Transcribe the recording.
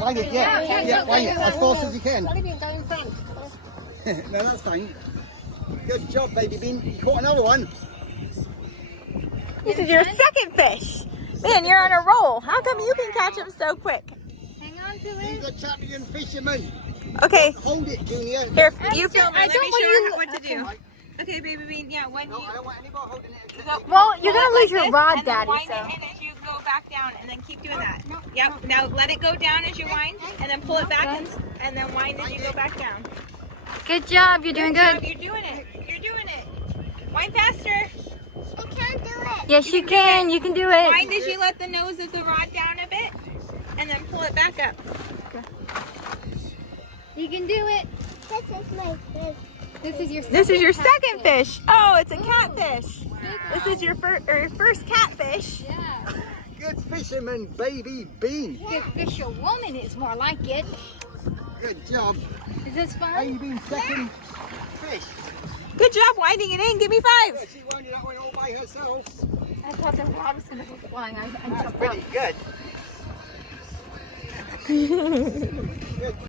Wind it, yeah, wind it as fast as you can. Babybean, go in front. No, that's fine. Good job, Babybean. You caught another one. This is your second fish. Man, you're on a roll. How come you can catch them so quick? Hang on to He's it. a champion fisherman. Okay, Hold it, Junior. here, you film me. I Let don't me want show you- her what to do. Okay, Babybean, yeah, when No, you... I don't want anybody holding it. Well, you're going to lose your rod, and then Daddy, wind so... it in as you go back down, and then keep doing that. Yep. Now let it go down as you wind, and then pull it back, and then wind as you go back down. Good job, you're doing Good job, good. you're doing it. You're doing it. Wind faster. I can't do it. Yes, you can. You can do it. Wind as you let the nose of the rod down a bit, and then pull it back up. You can do it. This is my fish. This is your second fish. Oh, it's a catfish. This is your first catfish. Yeah. Good fisherman, Babybean. Good fisherwoman is more like it. Good job. Is this fun? Babybean second fish. Good job winding it in. Give me 5. Yeah, she winded that one all by herself. I thought the rod was going to go flying. I That's jumped pretty up. good. Good.